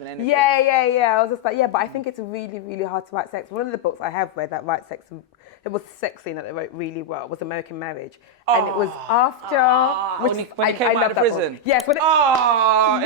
Yeah. I was just like, yeah, but I think it's really, really hard to write sex. One of the books I have read that writes sex, it was sex scene that they wrote really well, was American Marriage. And it was after... when he came out of prison? Book. Yes. When it, yeah.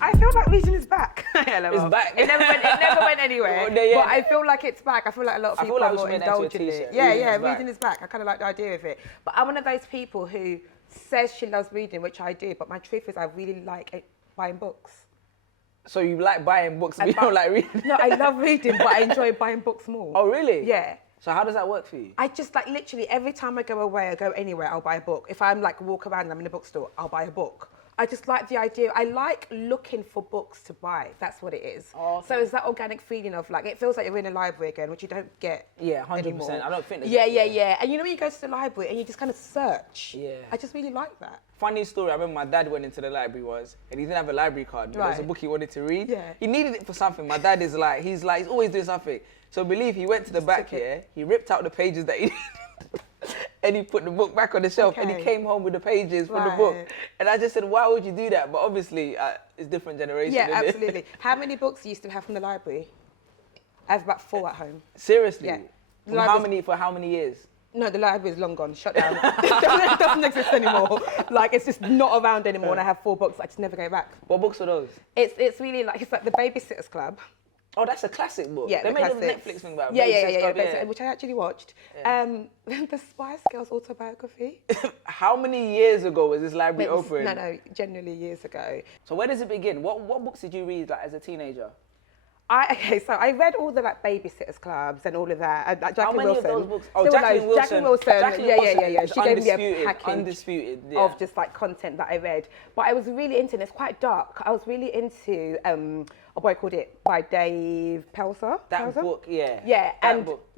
I feel like reading is back. It's back. It never went anywhere. But I feel like it's back. I feel like a lot of people are more indulging in it. Yeah, reading is back. I kind of like the idea of it. But I'm one of those people who says she loves reading, which I do. But my truth is I really like buying books. So you like buying books, but you don't like reading? No, I love reading, but I enjoy buying books more. Oh, really? Yeah. So how does that work for you? I just like literally every time I go away, I go anywhere, I'll buy a book. If I'm like walk around and I'm in a bookstore, I'll buy a book. I just like the idea. I like looking for books to buy. That's what it is. Okay. So it's that organic feeling of like, it feels like you're in a library again, which you don't get. Yeah, 100%. Anymore. I don't think there's... Yeah. And you know when you go to the library and you just kind of search? Yeah. I just really like that. Funny story, I remember my dad went into the library once and he didn't have a library card, but there was a book he wanted to read. Yeah. He needed it for something. My dad is like, he's always doing something. So believe he went to the back here, he ripped out the pages that he and he put the book back on the shelf and he came home with the pages from the book. And I just said, why would you do that? But obviously, it's different generation. Yeah, absolutely. How many books do you used to have from the library? I have about 4 at home. Seriously? Yeah. For how many years? No, the library is long gone, shut down. It doesn't exist anymore. Like, it's just not around anymore. And I have 4 books. I just never go back. What books are those? It's really like, it's like the Babysitter's Club. Oh, that's a classic book. Yeah, they made a Netflix thing about it. Yeah, which I actually watched. Yeah. The Spice Girls autobiography. How many years ago was this library open? No, genuinely years ago. So where does it begin? What books did you read like as a teenager? So I read all the like Babysitters Clubs and all of that. Like How many Wilson. of those books? Oh, Jacqueline Wilson. Yeah. She gave me a package undisputed of just like content that I read. But I was really into, and it's quite dark. I was really into A Boy Called It by Dave Pelzer. That book, yeah. Yeah,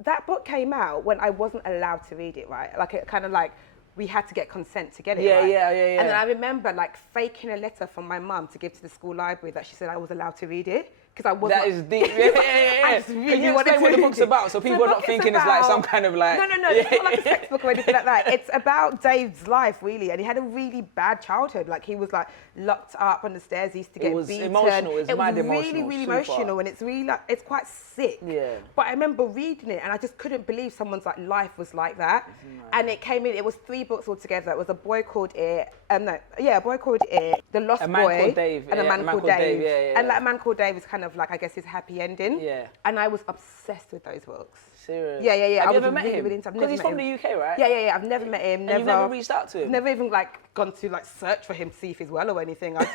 that book came out when I wasn't allowed to read it, right? Like it kind of like, we had to get consent to get it, right? Yeah. And then I remember like faking a letter from my mum to give to the school library that she said I was allowed to read it. Because I wasn't. That is deep. Yeah. I just really Can you wanted explain what the book's about so people are not thinking it's like some kind of like... No, it's not like a sex book or anything like that. It's about Dave's life, really. And he had a really bad childhood. Like, he was like locked up on the stairs. He used to get beaten. It was emotional. It was really emotional. And it's really like, it's quite sick. Yeah. But I remember reading it and I just couldn't believe someone's like life was like that. And it came in, it was 3 books altogether. It was A Boy Called It, A Boy Called It, The Lost Boy, A Man Called Dave. and A Man Called Dave. Yeah. And like A Man Called Dave is kind of like, I guess, his happy ending. Yeah. And I was obsessed with those books. Serious? Yeah. Have you ever met him? Because he's from the UK, right? Yeah. I've never met him. And you've never reached out to him? Never even like gone to like search for him, see if he's well or anything. I was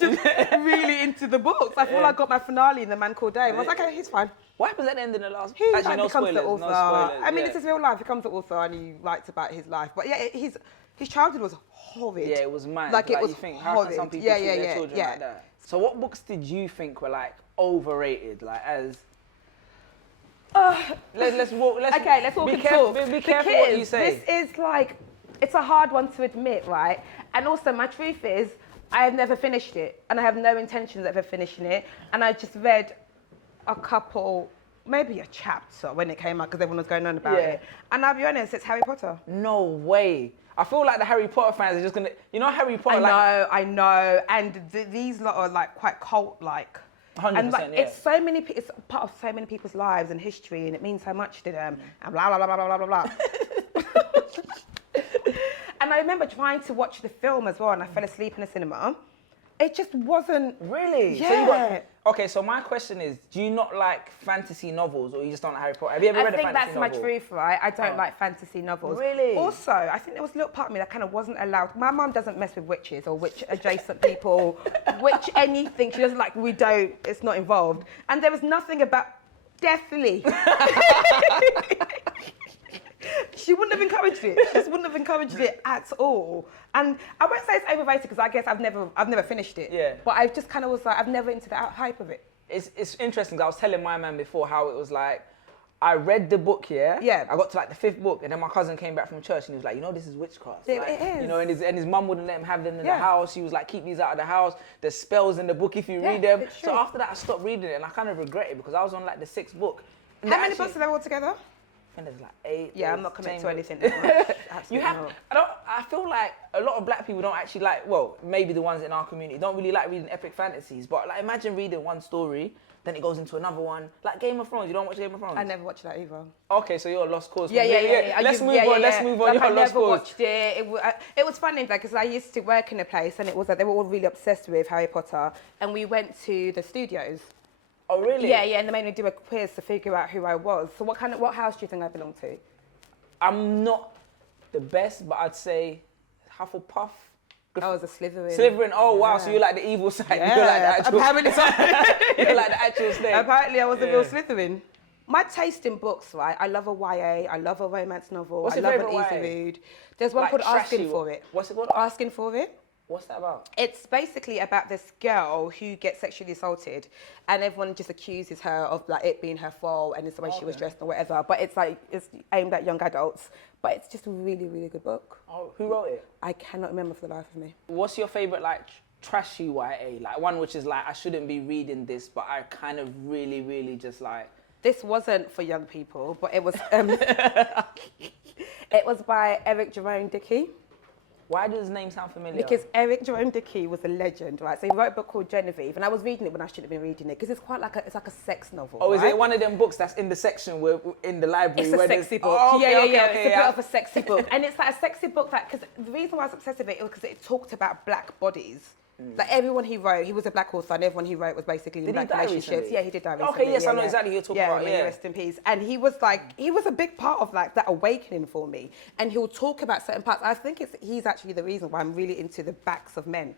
just really into the books. I feel like I got my finale in The Man Called Dave. I was like, okay, he's fine. What happens at the end in the last? He Actually, no becomes spoilers. the author. No spoilers. I mean, it's his real life. He becomes the author and he writes about his life. But yeah, his childhood was horrid. Yeah, it was mad. Like it was you think, horrid. How can some people treat their children like that? So what books did you think were like overrated? Like as... let's walk and talk. Be careful what you say. This is like, it's a hard one to admit, right? And also my truth is, I have never finished it and I have no intentions of ever finishing it. And I just read a couple, maybe a chapter when it came out because everyone was going on about it. And I'll be honest, it's Harry Potter. No way. I feel like the Harry Potter fans are just gonna, Harry Potter. I know. And these lot are like quite cult-like. 100%, and like, it's part of so many people's lives and history, and it means so much to them, and blah, blah, blah, blah, blah, blah, blah. And I remember trying to watch the film as well, and I fell asleep in the cinema. It just wasn't... Really? Yeah. So my question is, do you not like fantasy novels, or you just don't like Harry Potter? Have you ever read a fantasy novel? I think that's my truth, right? I don't like fantasy novels. Really? Also, I think there was a little part of me that kind of wasn't allowed. My mum doesn't mess with witches or witch-adjacent people, witch anything. She doesn't like, it's not involved. And there was nothing about... Deathly. She wouldn't have encouraged it. She just wouldn't have encouraged it at all. And I won't say it's overrated because I guess I've never finished it. Yeah. But I just kind of was like, I've never into the hype of it. It's interesting. I was telling my man before how it was like, I read the book, yeah? Yeah. I got to like the 5th book, and then my cousin came back from church and he was like, this is witchcraft. It like, is. And his mum wouldn't let him have them in the house. She was like, keep these out of the house. There's spells in the book if you read them. It's So true. after that, I stopped reading it, and I kind of regret it because I was on like the 6th book. How many books are there all together? I think there's like 8. Yeah, I'm not committed to anything. You have. I feel like a lot of black people don't actually like. Well, maybe the ones in our community don't really like reading epic fantasies. But like, imagine reading one story, then it goes into another one. Like Game of Thrones. You don't watch Game of Thrones? I never watched that either. Okay, so you're a lost cause. Yeah. Let's move on. Let's move on. Like, You're a I lost never cause. watched it. It was funny because I used to work in a place, and it was like they were all really obsessed with Harry Potter, and we went to the studios. Oh really? Yeah, and they made me do a quiz to figure out who I was. So what house do you think I belong to? I'm not the best, but I'd say Hufflepuff. I was a Slytherin. Slytherin. Oh wow! So you're like the evil side. Yeah. You're like the actual. Apparently, You're like the actual snake. Apparently, I was a real Slytherin. My taste in books, right? I love a YA. I love a romance novel. What's I your love an favourite easy YA? read. There's one Like called trashy Asking for It. What's it called? Asking for It. What's that about? It's basically about this girl who gets sexually assaulted, and everyone just accuses her of like it being her fault and it's the way she was dressed or whatever. But it's like it's aimed at young adults. But it's just a really, really good book. Oh, who wrote it? I cannot remember for the life of me. What's your favorite like trashy YA? Like one which is like I shouldn't be reading this, but I kind of really, really just like. This wasn't for young people, but it was. It was by Eric Jerome Dickey. Why does his name sound familiar? Because Eric Jerome Dickey was a legend, right? So he wrote a book called Genevieve, and I was reading it when I shouldn't have been reading it because it's quite like it's like a sex novel. Oh, right? is it one of them books that's in the section where in the library? It's a where sexy book. Oh, okay, yeah. Okay, it's a bit of a sexy book, and it's like a sexy book that because the reason why I was obsessed with it was because it talked about black bodies. Like everyone he wrote, he was a black author, and everyone he wrote was basically in black relationships. Recently? Yeah, he did die recently. Okay, yes, I know exactly who you're talking about. Yeah, rest in peace. And he was a big part of like that awakening for me. And he'll talk about certain parts. I think he's actually the reason why I'm really into the backs of men.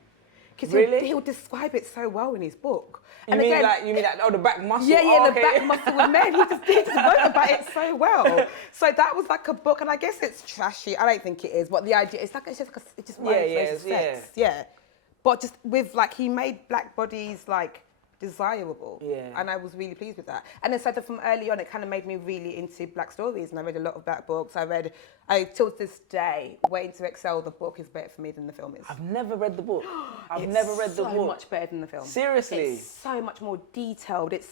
Because he'll describe it so well in his book. You mean the back muscle? Yeah, the back muscle with men. He just wrote about it so well. So that was like a book, and I guess it's trashy. I don't think it is, but the idea it's just one of those sex. Yeah. But just with like he made black bodies like desirable. Yeah. And I was really pleased with that. And then so from early on it kind of made me really into black stories, and I read a lot of black books. I till this day, Waiting to Excel, the book is better for me than the film is. I've never read the book. I've never read the book. So much better than the film. Seriously? It's so much more detailed. It's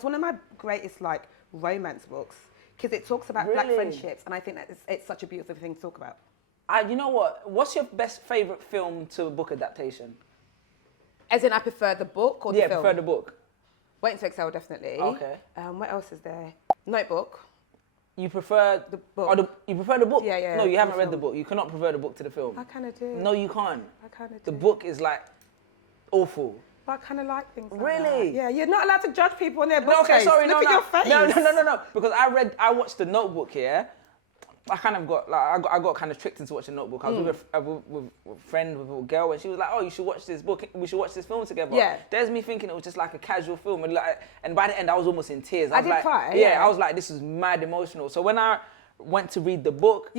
one of my greatest like romance books because it talks about black friendships, and I think that it's such a beautiful thing to talk about. You know what? What's your best favourite film to book adaptation? As in, I prefer the book or the film? Yeah, prefer the book. Waiting to Excel, definitely. Okay. What else is there? Notebook. You prefer the book? You prefer the book? Yeah. No, you haven't read the book. You cannot prefer the book to the film. I kind of do. No, you can't. I kind of do. The book is like awful. But I kind of like things like Really? that. Yeah, you're not allowed to judge people on their book. No, okay, sorry, Look at your face. No. Because I watched The Notebook here. I kind of got I got kind of tricked into watching Notebook. I was with a friend, with a girl, and she was like, "Oh, you should watch this book. We should watch this film together." Yeah. There's me thinking it was just like a casual film, and by the end I was almost in tears. I was did like, cry. Yeah, I was like, this is mad emotional. So when I went to read the book,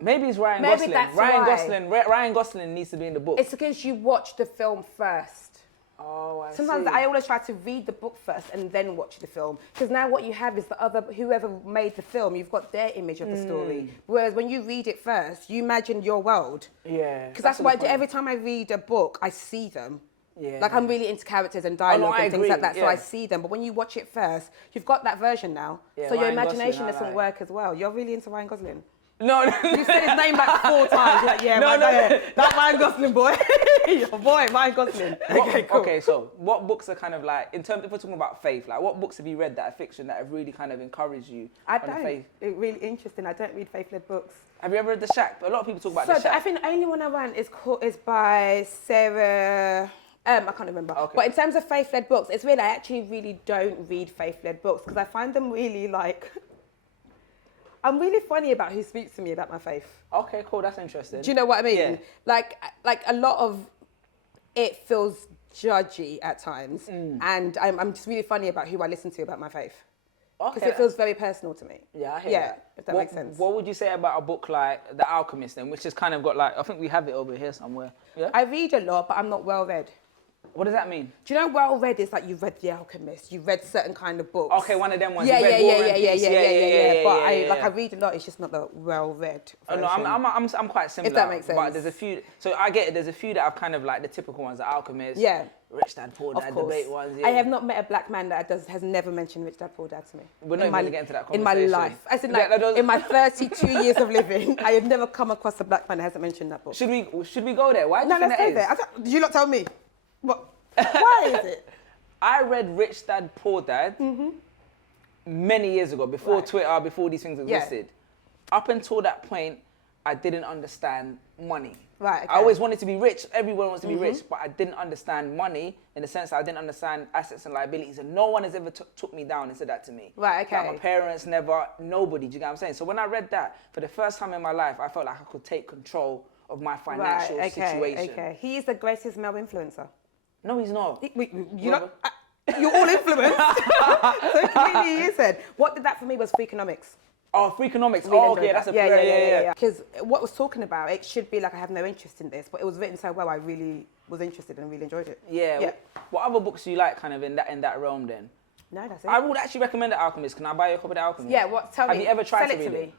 maybe it's Ryan Gosling. That's why. Ryan Gosling needs to be in the book. It's because you watch the film first. Oh, I Sometimes see. I always try to read the book first and then watch the film. Because now what you have is whoever made the film, you've got their image of the story. Whereas when you read it first, you imagine your world. Yeah. Because that's why every time I read a book, I see them. Yeah. Like I'm really into characters and dialogue and things agree. like that, so Yeah. I see them. But when you watch it first, you've got that version now. Yeah, so your Ryan imagination Gosling, doesn't work as well. You're really into Ryan Gosling. No. You said his name like 4 times. You're like, yeah, that Ryan Gosling boy. Your boy, Ryan Gosling. Okay, cool. Okay, so what books are kind of like, in terms, if we're talking about faith, like what books have you read that are fiction that have really kind of encouraged you I on don't. faith? It's really interesting. I don't read FaithLed Books. Have you ever read The Shack? A lot of people talk about The Shack. I think the only one I read is by Sarah. I can't remember. Okay. But in terms of faith-led books, I actually really don't read faith-led books because I find them really like. I'm really funny about who speaks to me about my faith. Okay, cool. That's interesting. Do you know what I mean? Yeah. Like a lot of it feels judgy at times, and I'm just really funny about who I listen to about my faith. Because it feels very personal to me. Yeah, I hear that. If that makes sense. What would you say about a book like The Alchemist then, which has kind of got like, I think we have it over here somewhere. Yeah. I read a lot, but I'm not well read. What does that mean? Do you know well-read is like you've read The Alchemist, you've read certain kind of books. Okay, one of them ones. Yeah, you yeah, read yeah, War and yeah, yeah, Peace. yeah, yeah. But yeah. I read a lot. It's just not the well-read version. No, I'm quite similar. If that makes sense. But there's a few. So I get it. There's a few that I've kind of like the typical ones, The Alchemist. Yeah. Rich Dad Poor Dad debate ones. Yeah. I have not met a black man that has never mentioned Rich Dad Poor Dad to me. We're not even going to get into that in conversation. my life. I said like in my 32 years of living, I have never come across a black man that hasn't mentioned that book. Should we go there? Why do you think let's that go is? there. Did you not tell me? What? Why is it? I read Rich Dad Poor Dad many years ago, before Twitter, before these things existed. Up until that point, I didn't understand money. Right. Okay. I always wanted to be rich. Everyone wants to be rich, but I didn't understand money in the sense that I didn't understand assets and liabilities. And no one has ever took me down and said that to me. Right, okay. Like my parents never, nobody, do you get what I'm saying? So when I read that, for the first time in my life, I felt like I could take control of my financial situation. Okay. He is the greatest male influencer. No, he's not. You're all influenced. So clearly you said. What did that for me was Freakonomics. Oh, Freakonomics. Really Okay, that's a yeah. Because what was talking about, it should be like I have no interest in this, but it was written so well, I really was interested and really enjoyed it. Yeah. What other books do you like kind of in that realm then? No, that's it. I would actually recommend The Alchemist. Can I buy you a copy of The Alchemist? Yeah, tell me. Have you ever tried to read it?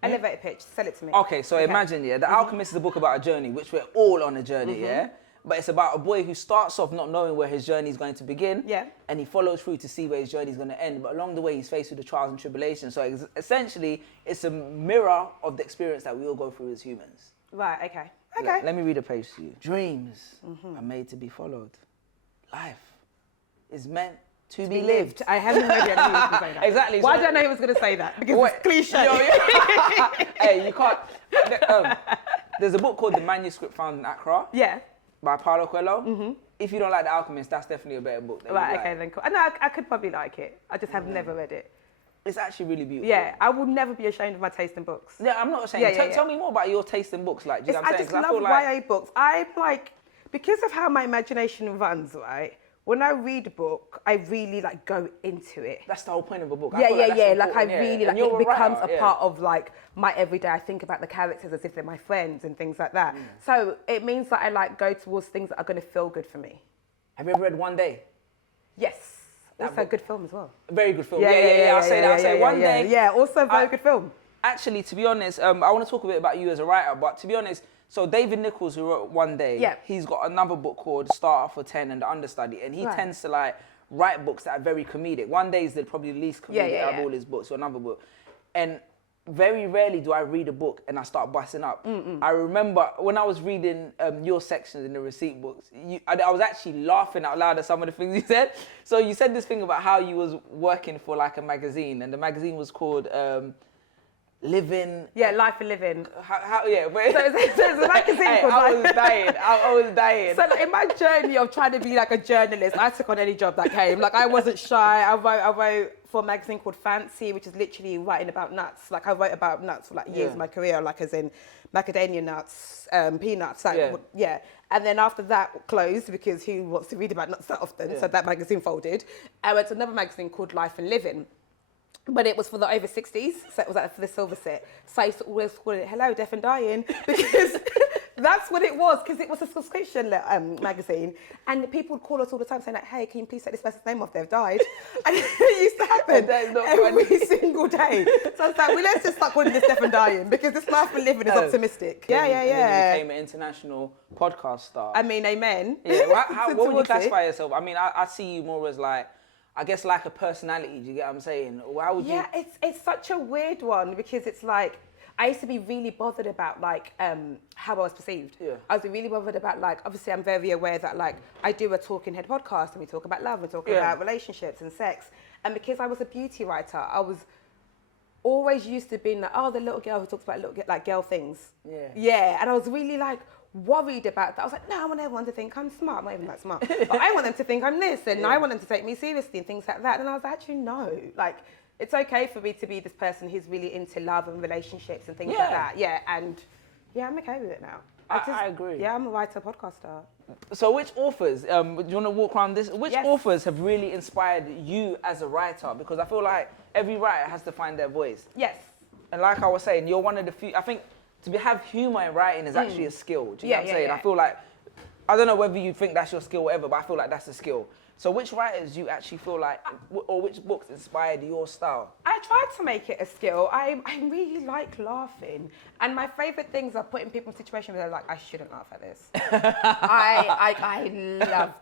Elevator pitch, sell it to me. Okay, so imagine, The Alchemist is a book about a journey, which we're all on a journey, yeah? But it's about a boy who starts off not knowing where his journey is going to begin. Yeah. And he follows through to see where his journey is going to end. But along the way, he's faced with the trials and tribulations. So essentially, it's a mirror of the experience that we all go through as humans. Right, okay. Let me read a page to you. Dreams are made to be followed. Life is meant to be lived. I haven't read it. I knew he was going to say that. Exactly. Why do I know he was going to say that? Because it's cliche. Hey, you can't. There's a book called The Manuscript found in Accra. Yeah. By Paulo Coelho. If you don't like The Alchemist, that's definitely a better book. Right, okay, then cool. I could probably like it. I just have never read it. It's actually really beautiful. Yeah, I will never be ashamed of my taste in books. Yeah, I'm not ashamed. Tell me more about your taste in books. Like, do you know what I'm saying? I just love YA books. I'm like, because of how my imagination runs, right? When I read a book, I really like go into it. That's the whole point of a book. Like I really like it becomes a part of like my everyday. I think about the characters as if they're my friends and things like that. So it means that I like go towards things that are going to feel good for me. Have you ever read One Day? Yes. Also a good film as well. A very good film. Yeah. I'll say that. One Day. Yeah, also a very good film. Actually, to be honest, I want to talk a bit about you as a writer, but to be honest, so David Nichols, who wrote One Day, he's got another book called Starter for 10 and The Understudy, and he tends to like write books that are very comedic. One Day is probably the least comedic out of all his books, or another book. And very rarely do I read a book and I start busting up. I remember when I was reading your sections in the receipt books, I was actually laughing out loud at some of the things you said. So you said this thing about how you was working for like a magazine, and the magazine was called Living. Yeah, Life and Living. How yeah. But so it's a magazine called I was dying. So like, in my journey of trying to be like a journalist, I took on any job that came. Like I wasn't shy. I wrote for a magazine called Fancy, which is literally writing about nuts. Like I wrote about nuts for like years of my career, like as in macadamia nuts, peanuts. Like, And then after that closed because who wants to read about nuts that often? So that magazine folded. I went to another magazine called Life and Living. But it was for the over 60s, so it was like for the silver set. So I used to always call it Hello, Deaf and Dying, because that's what it was, because it was a subscription magazine. And people would call us all the time saying like, hey, can you please take this person's name off, they've died. And it used to happen every single day. So I was like, well, let's just start calling this Deaf and Dying, because this Life and Living is optimistic. Yeah. And then you became an international podcast star. I mean, amen. Yeah, what would you classify yourself? I mean, I see you more as like, I guess like a personality, do you get what I'm saying? How would you... Yeah, it's such a weird one because it's like, I used to be really bothered about like how I was perceived. Yeah. I was really bothered about like, obviously I'm very aware that like I do a Talking Head podcast and we talk about love, we talk about relationships and sex. And because I was a beauty writer, I was always used to being like, oh, the little girl who talks about like girl things. Yeah. Yeah, and I was really like, worried about that. I was like, no, I want everyone to think I'm smart. I'm not even that smart. But I want them to think I'm this, and I want them to take me seriously and things like that. And I was like, actually, no. Like, it's okay for me to be this person who's really into love and relationships and things like that. Yeah, and I'm okay with it now. I agree. Yeah, I'm a writer, podcaster. So which authors, do you want to walk around this? Which authors have really inspired you as a writer? Because I feel like every writer has to find their voice. Yes. And like I was saying, you're one of the few, I think, to have humour in writing is actually a skill. Do you know what I'm saying? I feel like I don't know whether you think that's your skill or whatever, but I feel like that's a skill. So which writers do you actually feel like, or which books inspired your style? I tried to make it a skill. I really like laughing. And my favourite things are putting people in situations where they're like, I shouldn't laugh at this.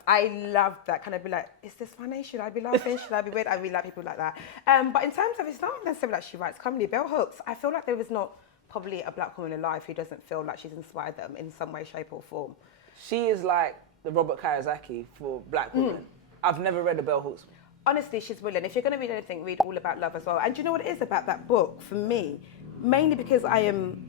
I love that. Kind of be like, is this funny? Should I be laughing? Should I be weird? I really like people like that. But in terms of, it's not necessarily like she writes comedy. Bell Hooks, I feel like there is not probably a black woman alive who doesn't feel like she's inspired them in some way, shape or form. She is like the Robert Kiyosaki for black women. I've never read a Bell Hooks. Honestly, she's brilliant. If you're going to read anything, read All About Love as well. And do you know what it is about that book for me? Mainly because I am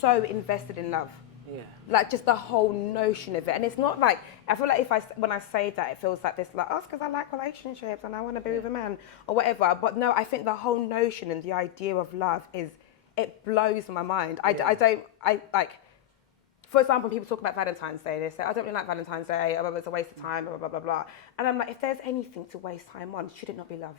so invested in love. Yeah. Like just the whole notion of it. And it's not like, I feel like when I say that, it feels like this, like, oh, it's because I like relationships and I want to be with a man or whatever. But no, I think the whole notion and the idea of love it blows my mind. For example, people talk about Valentine's Day, they say, I don't really like Valentine's Day, it's a waste of time, blah, blah, blah, blah. And I'm like, if there's anything to waste time on, should it not be love?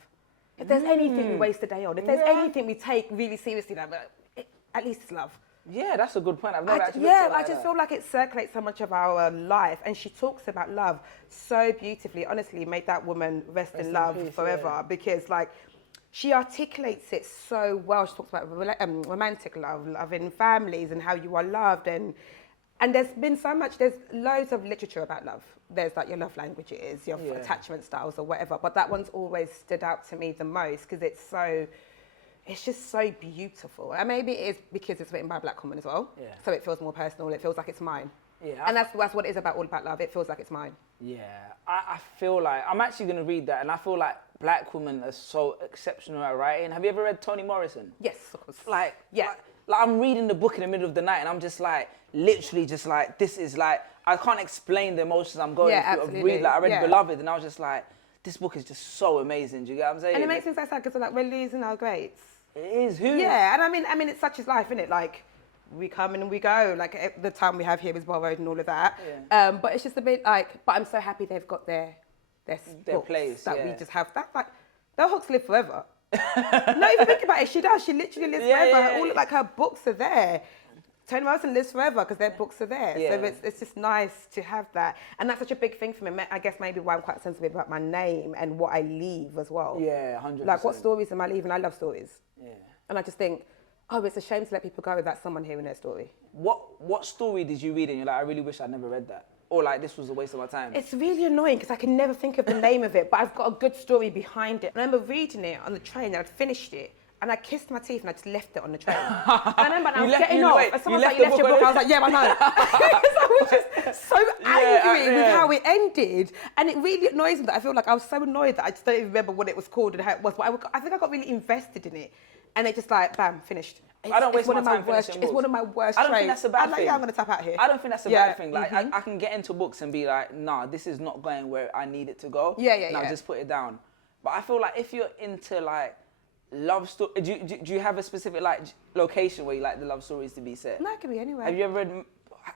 If there's anything we waste a day on, if there's anything we take really seriously, at least it's love. Yeah, that's a good point. I've never actually looked at it like I just feel like it circulates so much of our life. And she talks about love so beautifully. Honestly, may that woman rest in love forever. Because like, she articulates it so well. She talks about romantic love, love in families and how you are loved. And there's been there's loads of literature about love. There's like your love languages, your attachment styles or whatever. But that one's always stood out to me the most because it's just so beautiful. And maybe it is because it's written by a black woman as well. Yeah. So it feels more personal. It feels like it's mine. Yeah. And that's what it is about All About Love. It feels like it's mine. Yeah. I feel like, I'm actually going to read that. And I feel like black women are so exceptional at writing. Have you ever read Toni Morrison? Yes, of course. Like I'm reading the book in the middle of the night and I'm just like, literally just like, this is like, I can't explain the emotions I'm going through. Absolutely. I read Beloved and I was just like, this book is just so amazing. Do you get what I'm saying? And it makes me so sad because like, we're losing our greats. It is. Who? Yeah, and I mean, it's such is life, isn't it? Like, we come and we go. Like, the time we have here is borrowed and all of that. Yeah. But it's just a bit like, but I'm so happy they've got their place that we just have. That like, Bell Hooks live forever. No, if you think about it, she does. She literally lives forever. All like her books are there. Toni Morrison lives forever because their books are there. Yeah. So it's just nice to have that. And that's such a big thing for me. I guess maybe why I'm quite sensitive about my name and what I leave as well. Yeah, 100%. Like, what stories am I leaving? I love stories. Yeah. And I just think, oh, it's a shame to let people go without someone hearing their story. What story did you read and you're like, I really wish I'd never read that? Or like, this was a waste of my time? It's really annoying because I can never think of the name of it, but I've got a good story behind it. I remember reading it on the train and I'd finished it. And I kissed my teeth and I just left it on the train. And I remember I was getting off. And someone was like, you left your book? I was like, yeah, I know. I was just so angry with how it ended. And it really annoys me that I feel like I was so annoyed that I just don't even remember what it was called and how it was. But I think I got really invested in it. And it just like, bam, finished. I don't waste my time finishing books. It's one of my worst traits. I don't think that's a bad thing. Yeah, I'm going to tap out here. I don't think that's a bad thing. Like, I can get into books and be like, nah, this is not going where I need it to go. And I'll just put it down. But I feel like if you're into like, love story. Do you have a specific like location where you like the love stories to be set? No, it could be anywhere. Have you ever read?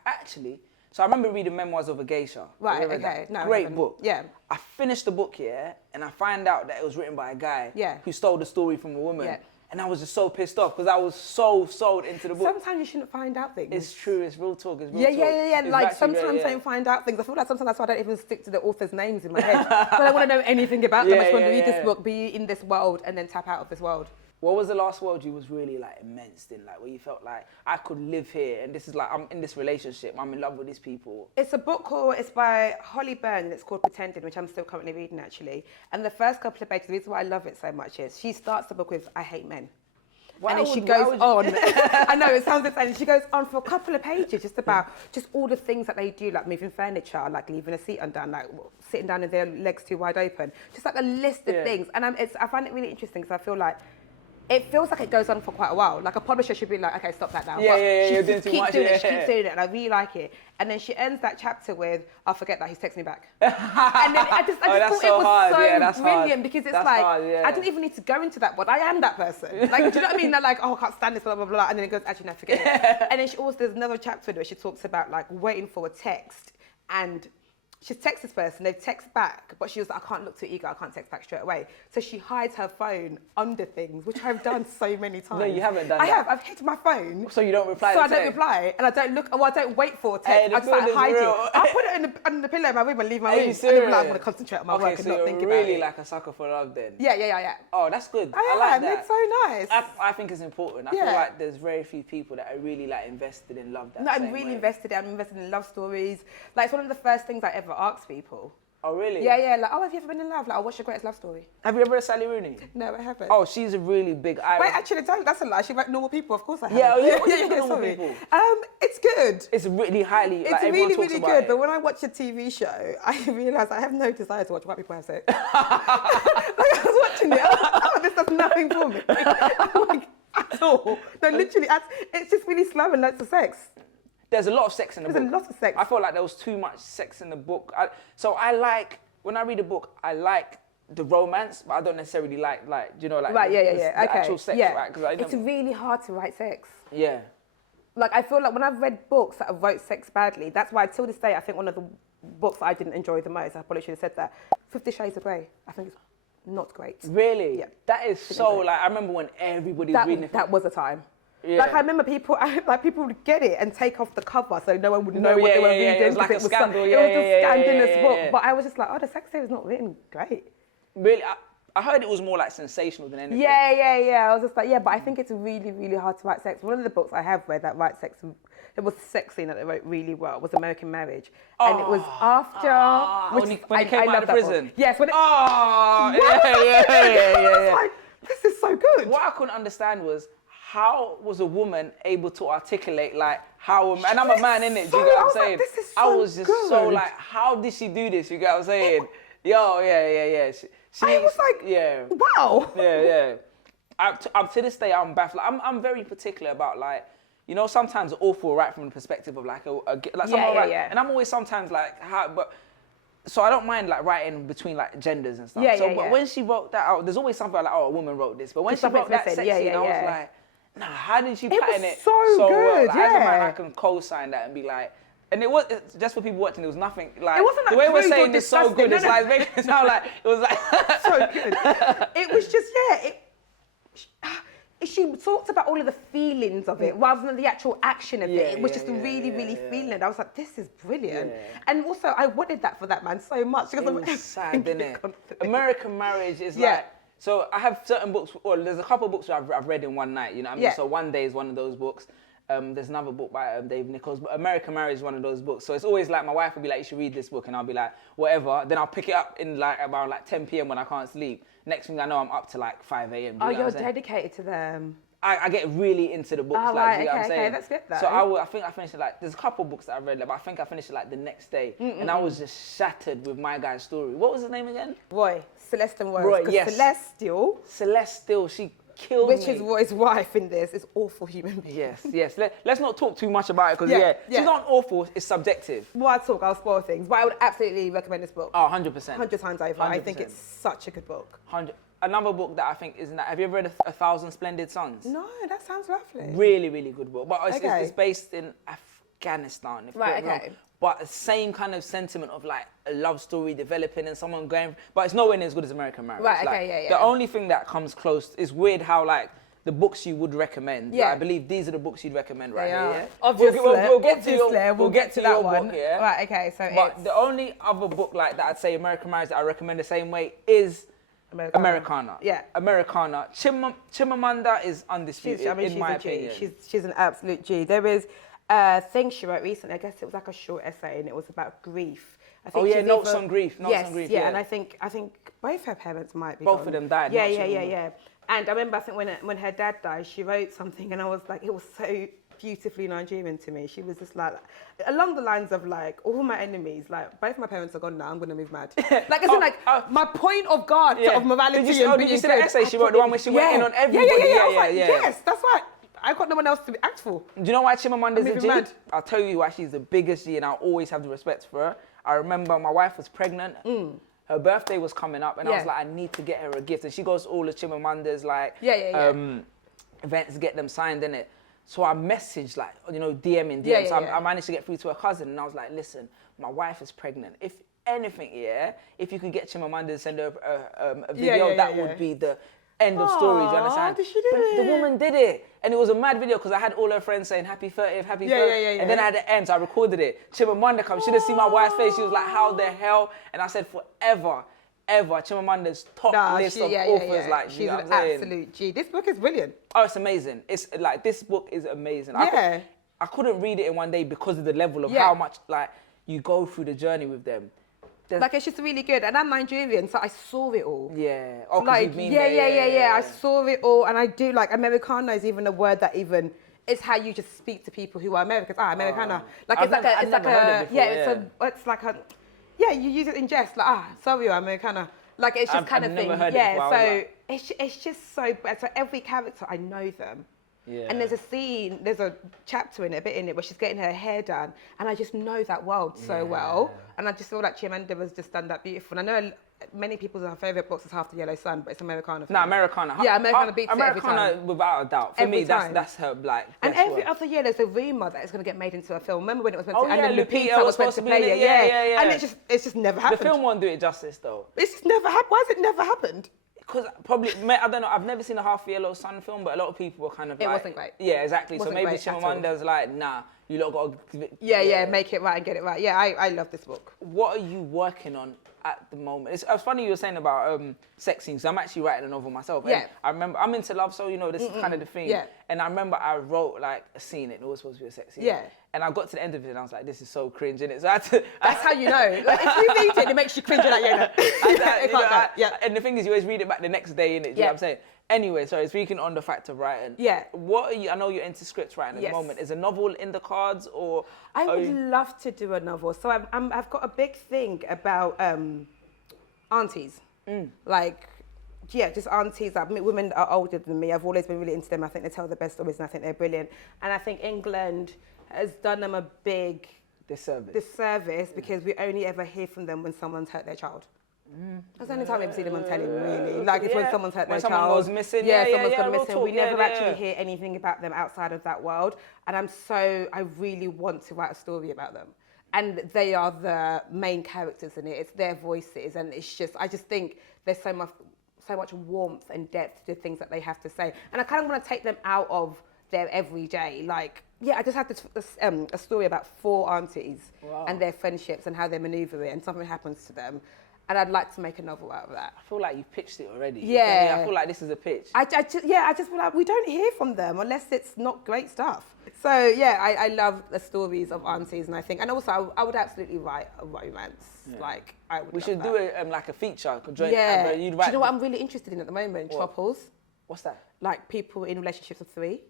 Actually, so I remember reading Memoirs of a Geisha. Right. Okay. No, great book. Yeah. I finished the book and I find out that it was written by a guy. Yeah. Who stole the story from a woman. Yeah. And I was just so pissed off because I was so sold into the book. Sometimes you shouldn't find out things. It's true. It's real talk. It's real talk. Yeah. Like sometimes I don't find out things. I feel like sometimes that's why I don't even stick to the author's names in my head. So I don't want to know anything about them. I just want to read this book, be in this world, and then tap out of this world. What was the last world you was really like immersed in, like where you felt like I could live here and this is like I'm in this relationship, I'm in love with these people? It's a book it's by Holly Byrne. It's called Pretending, which I'm still currently reading actually. And the first couple of pages, the reason why I love it so much is she starts the book with I hate men. And then she goes on. I know it sounds insane. She goes on for a couple of pages just about just all the things that they do, like moving furniture, like leaving a seat undone, like sitting down with their legs too wide open, just like a list of things. And I find it really interesting because I feel like it feels like it goes on for quite a while. Like a publisher should be like, okay, stop that now. She keeps doing it, she keeps doing it, and I really like it. And then she ends that chapter with, I'll forget that, he's texting me back. And then I just thought it was so brilliant because it's like, I didn't even need to go into that, but I am that person. Like, do you know what I mean? They're like, oh, I can't stand this, blah, blah, blah. And then it goes, actually, no, forget it. And then there's another chapter where she talks about like waiting for a text and she's texted this person, they've texted back, but she was like, I can't look too eager, I can't text back straight away. So she hides her phone under things, which I've done so many times. No, you haven't done that. I have, I've hid my phone. So you don't reply So to I don't text? reply, and I don't look, I don't wait for a text, I just like hide it. I'll put it under the pillow in my room and leave my room. And then like, I'm gonna concentrate on my work and not think about it. So you're really like a sucker for love then? Yeah. Oh, that's good. I like am, that. it's so nice. I think it's important. I feel like there's very few people that are really like invested in love that I'm really invested in love stories. Like, it's one of the first things I ever ask people. Oh, really? Yeah. Like, oh, have you ever been in love? Like, oh, what's your greatest love story? Have you ever read Sally Rooney? No, I haven't. Oh, she's a really big Irish. Wait, actually, that's a lie. She wrote Normal People. Of course I have. Yeah, Normal sorry. People. It's good. It's really highly. It's like, really good. It. But when I watch a TV show, I realise I have no desire to watch white people have sex. Like, I was watching it. Oh, this does nothing for me. Like, at all. No, literally, it's just really slow and loads of sex. There's a lot of sex in the book. There's a lot of sex. I feel like there was too much sex in the book. When I read a book, I like the romance, but I don't necessarily like right, the actual sex, right? It's really hard to write sex. Yeah. Like, I feel like when I've read books that have wrote sex badly, that's why till this day I think one of the books I didn't enjoy the most, I probably should have said that, 50 Shades of Grey. I think it's not great. Really? Yeah. That is so, like, I remember when everybody was reading it. That was a time. Yeah. Like, I remember people would get it and take off the cover so no one would know what they were reading. It was like a scandal. It was a scandalous book. But I was just like, oh, the sex here is not written great. Really? I heard it was more like sensational than anything. Yeah. I was just like, but I think it's really, really hard to write sex. One of the books I have read that writes sex, it was a sex scene that they wrote really well, was American Marriage. And it was after... when he came out of prison? Book. Yes. When it, yeah. I was like, this is so good. What I couldn't understand was, how was a woman able to articulate like how, and I'm a man, innit? Do you get what I'm saying? Like, this is I was just good. so like, how did she do this? You get what I'm saying? Yo, yeah. I was like, wow. Yeah. Up to this day, I'm baffled. I'm very particular about like, you know, sometimes awful right from the perspective of like yeah. And I'm always sometimes like, so I don't mind like writing between like genders and stuff. But when she wrote that out, there's always something like, oh, a woman wrote this. But when she wrote that sex scene, I was like, nah, how did she pattern it so well? good, Like, as a man, I can co-sign that and be like, and it was just for people watching. There was nothing like it wasn't like the way we're rude or saying this so good. It's like making it sound like it was like so good. It was just she talked about all of the feelings of it rather than the actual action of it. It was just really feeling it. I was like, this is brilliant. And also, I wanted that for that man so much because it was sad, isn't it? American Marriage is like. So I have certain books, or there's a couple of books I've read in one night, you know what I mean? So One Day is one of those books. There's another book by Dave Nichols, but American Marriage is one of those books. So it's always like, my wife will be like, you should read this book, and I'll be like, whatever. Then I'll pick it up in like around like 10 p.m. when I can't sleep. Next thing I know, I'm up to like 5 a.m. Oh, you're dedicated to them. I get really into the books, oh, like, right, you know what I'm saying? Okay, that's good though. So I think I finished it like, there's a couple of books that I read, but I think I finished it like the next day. And I was just shattered with my guy's story. What was his name again? Roy. Celeste and Roy. Roy, yes. Celestial, she killed me. Which is Roy's wife in this, is awful human being. Yes. Let's not talk too much about it, because she's not awful, it's subjective. Well, I'll spoil things, but I would absolutely recommend this book. Oh, 100%. 100 times over. 100%. I think it's such a good book. 100. Another book that I think is have you ever read A Thousand Splendid Suns? No, that sounds lovely. Really, really good book. But it's based in Afghanistan. Right, okay. But the same kind of sentiment of like a love story developing and someone going, but it's nowhere near as good as American Marriage. Right, like, okay, The only thing that comes close is weird how like the books you would recommend. Yeah. Like, I believe these are the books you'd recommend right here. Yeah? Obviously. We'll get to that one. Book, yeah? Right, okay, so But the only other book like that I'd say American Marriage that I recommend the same way is Americana. Yeah. Americana. Chimamanda is undisputed, in my opinion. She's an absolute G. There is a thing she wrote recently, I guess it was like a short essay, and it was about grief. I think Notes on Grief. Yeah, and I think both her parents might be both gone. of them died. Yeah. And I remember, I think when her dad died, she wrote something, and I was like, it was so beautifully Nigerian to me. She was just like, along the lines of like, all my enemies, like, both my parents are gone now, I'm going to move mad. Like, it's my point of God of morality. Did you see the essay she wrote, the one where she went in on everybody? Yeah. Yes, that's right. I got no one else to act for. Do you know why Chimamanda's a G? I'll tell you why she's the biggest G, and I'll always have the respect for her. I remember my wife was pregnant. Her birthday was coming up, and I was like, I need to get her a gift. And she goes to all the Chimamanda's like events, get them signed, innit? So I messaged, like, DMing. So I managed to get through to her cousin, and I was like, listen, my wife is pregnant. anything, yeah, if you could get Chimamanda to send her a video, that would be the end of story, do you understand? Did she do but it? the woman did it. And it was a mad video because I had all her friends saying happy 30th, happy 30th. And then I had the end, so I recorded it. Chimamanda comes, she didn't see my wife's face. She was like, how the hell? And I said, forever, ever, Chimamanda's top list of authors. Like, she's you know an what I'm saying? absolute G. This book is brilliant. Oh, it's amazing. It's like, this book is amazing. I couldn't read it in one day because of the level of how much, like, you go through the journey with them. Like, it's just really good. And I'm Nigerian, so I saw it all. Yeah. Oh, like, you've been I saw it all. And I do, like, Americana is even a word that even, it's how you just speak to people who are Americans. Americana. Like, you use it in jest. Like, sorry, you're Americana. Like, it's just kind of thing. It's just so bad. So every character, I know them. Yeah. And there's a chapter in it, a bit in it, where she's getting her hair done, and I just know that world so well, and I just feel like Chimamanda has just done that beautiful. And I know many people's favourite books is Half the Yellow Sun, but it's Americana. No, Americana. Yeah, Americana beats it every time. Americana, without a doubt. For me, that's her, like, and every other year there's a rumour that it's going to get made into a film. Remember when it was meant to? And then Lupita was supposed to play it. Yeah. And it's just never happened. The film won't do it justice, though. It's just never happened. Why has it never happened? Because probably, I don't know, I've never seen a Half Yellow Sun film, but a lot of people were kind of like... It wasn't great. Yeah, exactly. So maybe Chimamanda's like, nah, you lot got to... Yeah, make it right and get it right. Yeah, I love this book. What are you working on at the moment? It's funny you were saying about sex scenes. I'm actually writing a novel myself. Yeah. I remember, I'm into love, so, you know, this is kind of the thing. Yeah. And I remember I wrote, like, a scene, it was supposed to be a sex scene. Yeah. And I got to the end of it and I was like, this is so cringe, innit? So I had to... That's how you know. Like, if you read it, it makes you cringe. You're like, And the thing is, you always read it back the next day, innit? Do you know what I'm saying? Anyway, sorry, speaking on the fact of writing. Yeah. What are you... I know you're into scripts writing at the moment. Is a novel in the cards, or... I would love to do a novel. So I've got a big thing about aunties. Like... Yeah, just aunties, like women that are older than me. I've always been really into them. I think they tell the best stories and I think they're brilliant. And I think England has done them a big disservice because we only ever hear from them when someone's hurt their child. That's the only time we ever see them on telly, really. Like, it's when someone's hurt their child. Someone goes missing. Someone's gone missing. We never actually hear anything about them outside of that world. And I really want to write a story about them. And they are the main characters in it. It's their voices. And it's just, I just think there's so much warmth and depth to things that they have to say. And I kind of want to take them out of their everyday. Like, I just had this a story about 4 aunties and their friendships and how they maneuver it, and something happens to them. And I'd like to make a novel out of that. I feel like you've pitched it already. Yeah. I feel like this is a pitch. I just feel like we don't hear from them unless it's not great stuff. So, I love the stories of aunties, and I also I would absolutely write a romance. Yeah. Like, I would. We should do it like a feature. Do you know what I'm really interested in at the moment? Trouples. What's that? Like people in relationships of 3.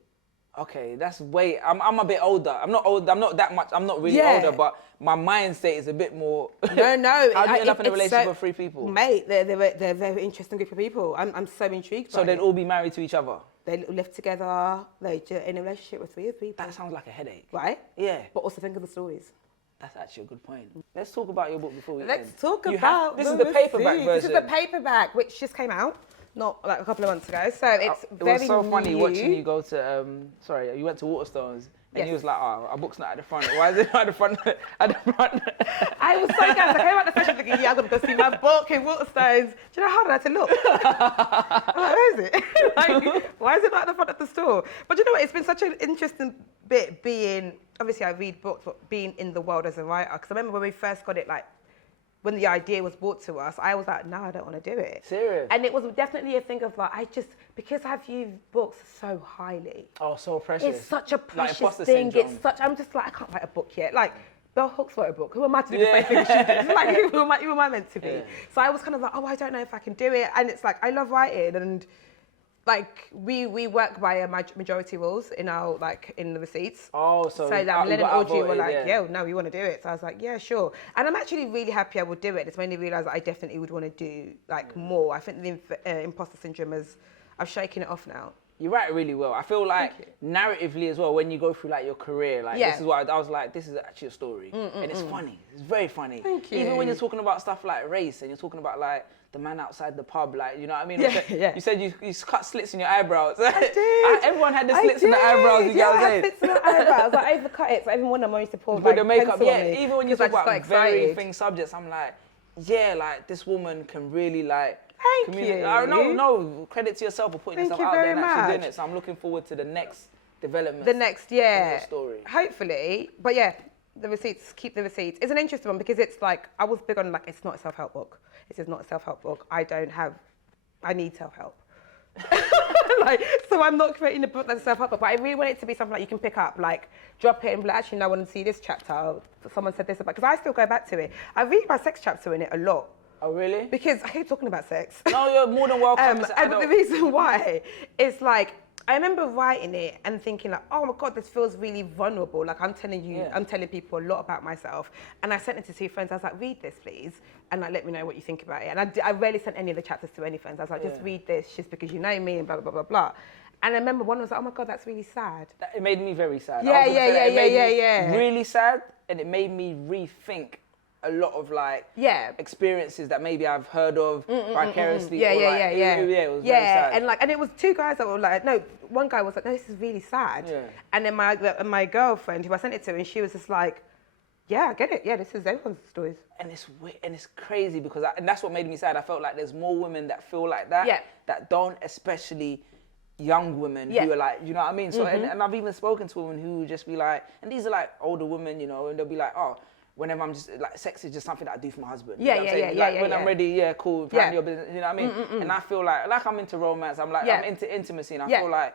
Okay, that's way... I'm a bit older. I'm not old. I'm not that much. I'm not really older, but my mind state is a bit more... No. How do you end up in a relationship with 3 people? Mate, they're a very interesting group of people. I'm so intrigued by So they'd all be married to each other? They live together. They're in a relationship with 3 people. That sounds like a headache. Right? Yeah. But also think of the stories. That's actually a good point. Let's talk about your book before we This is the paperback version. This is the paperback, which just came out. Not like a couple of months ago, so it's very new. It was so funny watching you go to, you went to Waterstones, and he was like, our book's not at the front. Why is it not at the front? I was so gassed. I came out the session thinking, I'm going to go see my book in Waterstones. Do you know how hard I had to look? I'm like, where is it? Like, why is it not at the front of the store? But you know what? It's been such an interesting bit being, obviously I read books, but being in the world as a writer. Because I remember when we first got it, like, when the idea was brought to us, I was like, no, I don't want to do it. Serious? And it was definitely a thing of like, because I view books so highly. Oh, so precious. It's such a precious thing. I'm just like, I can't write a book yet. Like, Bell Hooks wrote a book. Who am I to do the same thing as she did? Like, who am I meant to be? Yeah. So I was kind of like, I don't know if I can do it. And it's like, I love writing, and like we work by a majority rules in our in the receipts. Oh, so that Len and Audrey were like, no, we want to do it. So I was like, yeah, sure. And I'm actually really happy I would do it. It's when I realised that I definitely would want to do more. I think the imposter syndrome I've shaken it off now. You write it really well. I feel like narratively as well, when you go through like your career, like this is what I was like, this is actually a story. And it's funny. It's very funny. Thank you. Even when you're talking about stuff like race and you're talking about like the man outside the pub, like, you know what I mean? Yeah. You said you cut slits in your eyebrows. I did. Everyone had the slits in the eyebrows, you get what I'm saying? I had slits in the eyebrows. I overcut it, so even when I'm used to pour With the makeup, even when you talk about very thing subjects, I'm like, like this woman can really like, Thank you. No, credit to yourself for putting yourself out there and actually doing it. So I'm looking forward to the next development. The next, story. Hopefully, but the receipts, keep the receipts. It's an interesting one because it's like, I was big on like, it's not a self-help book. This is not a self-help book. I need self-help. So I'm not creating a book that's self-help book, but I really want it to be something like you can pick up, like drop it and be like, actually, no, I want to see this chapter. Someone said this about, because I still go back to it. I read my sex chapter in it a lot. Oh, really? Because I hate talking about sex. No, you're more than welcome. And the reason why is like, I remember writing it and thinking like, oh my God, this feels really vulnerable. Like I'm telling people a lot about myself. And I sent it to 2 friends. I was like, read this, please. And like, let me know what you think about it. And I rarely sent any of the chapters to any friends. I was like, just read this just because you know me and blah, blah, blah, blah, blah. And I remember one was like, oh my God, that's really sad. It made me very sad. Yeah. Really sad. And it made me rethink a lot of like experiences that maybe I've heard of vicariously. It was very sad. And it was 2 guys that were like, no, one guy was like, no, this is really sad. Yeah. And then my girlfriend who I sent it to, and she was just like, yeah, I get it. Yeah, this is everyone's stories. And it's weird, and it's crazy because and that's what made me sad. I felt like there's more women that feel like that. That don't, especially young women who are like, you know what I mean? So and I've even spoken to women who would just be like, and these are like older women, you know, and they'll be like, oh, whenever I'm just like, sex is just something that I do for my husband. You know what I'm saying? When I'm ready, cool, plan your business, you know what I mean? And I feel like I'm into romance, I'm into intimacy, and I feel like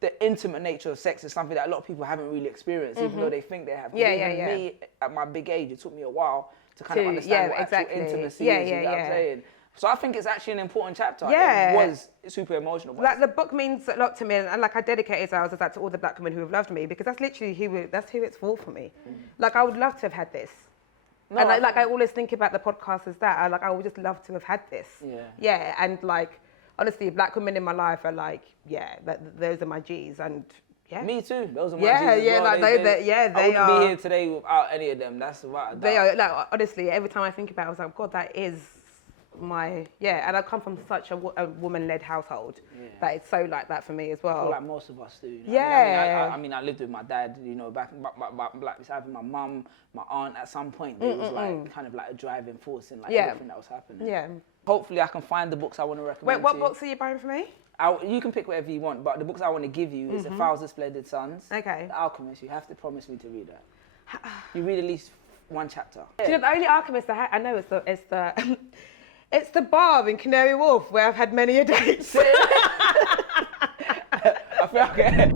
the intimate nature of sex is something that a lot of people haven't really experienced, even though they think they have. Me, at my big age, it took me a while to kind of understand what actual intimacy is, you know what I'm saying? So I think it's actually an important chapter. It was super emotional. Like the book means a lot to me, and like I dedicated ours as like to all the black women who have loved me, because that's literally who it's for me. Like I would love to have had this. No, and I always think about the podcast as that. I would just love to have had this. Yeah, and like honestly, black women in my life are like, those are my G's, and me too. Those are my G's as well. Like they I wouldn't be here today without any of them. That's what they are. Like honestly, every time I think about it, I was like, God, that is my and I come from such a woman-led household that it's so like that for me as well. I feel like most of us do. You know? I mean, I lived with my dad, you know, back like having my mum, my aunt. At some point, it was like kind of like a driving force in like everything that was happening. Yeah. Hopefully, I can find the books I want to recommend. Wait, what books are you buying for me? You can pick whatever you want, but the books I want to give you is The Files of Splendid Sons. Okay. The Alchemist. You have to promise me to read that. You read at least 1 chapter. Do you know the only Alchemist I know is the it's the bar in Canary Wharf where I've had many a date. I feel okay.